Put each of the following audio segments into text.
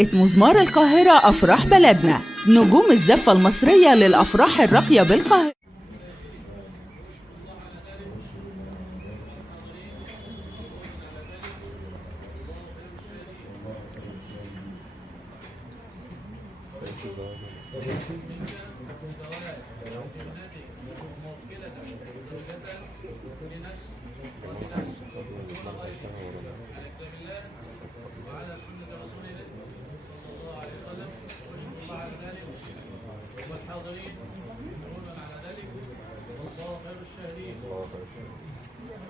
فرقة مزمار القاهرة أفراح بلدنا، نجوم الزفة المصرية للأفراح الراقية بالقاهرة. والحاضرين يمرون على ذلك والله خير الشاهدين.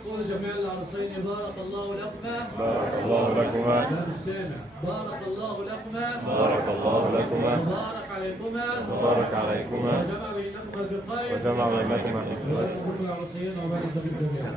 قول جميع العروسين بارك الله لكما. بارك الله لكما. يا السامع بارك الله لكما. بارك الله لكما. وبارك عليكما. وبارك عليكما. وجمع بينكما في الخير. وجمع بينكما في الخير. بارك الله العروسين وبارك في الجميع.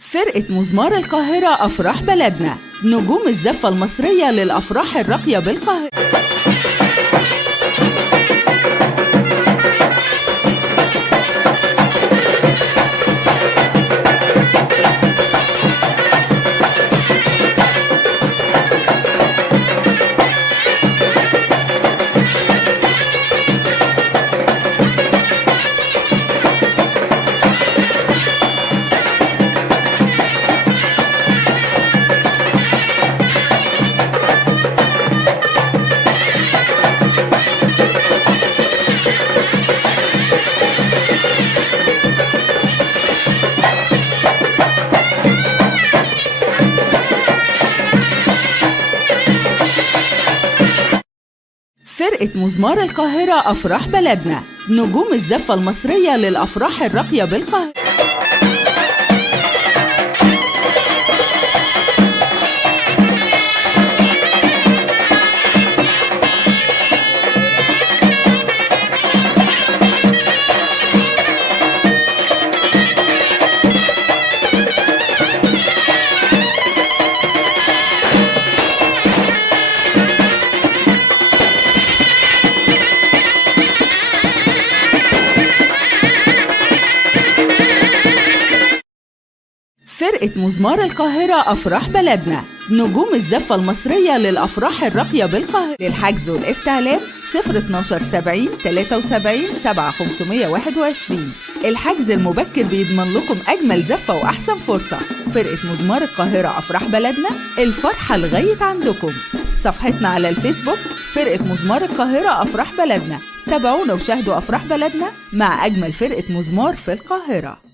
فرقة مزمار القاهرة أفراح بلدنا، نجوم الزفة المصرية للأفراح الراقية بالقاهرة. فرقة مزمار القاهرة أفراح بلدنا، نجوم الزفة المصرية للأفراح الراقية بالقاهرة. فرقة مزمار القاهرة أفراح بلدنا، نجوم الزفة المصرية للأفراح الراقية بالقاهرة. للحجز والاستعلام 012 70 73 7 521. الحجز المبكر بيضمن لكم أجمل زفة وأحسن فرصة. فرقة مزمار القاهرة أفراح بلدنا، الفرحة لغاية عندكم. صفحتنا على الفيسبوك فرقة مزمار القاهرة أفراح بلدنا، تابعونا وشاهدوا أفراح بلدنا مع أجمل فرقة مزمار في القاهرة.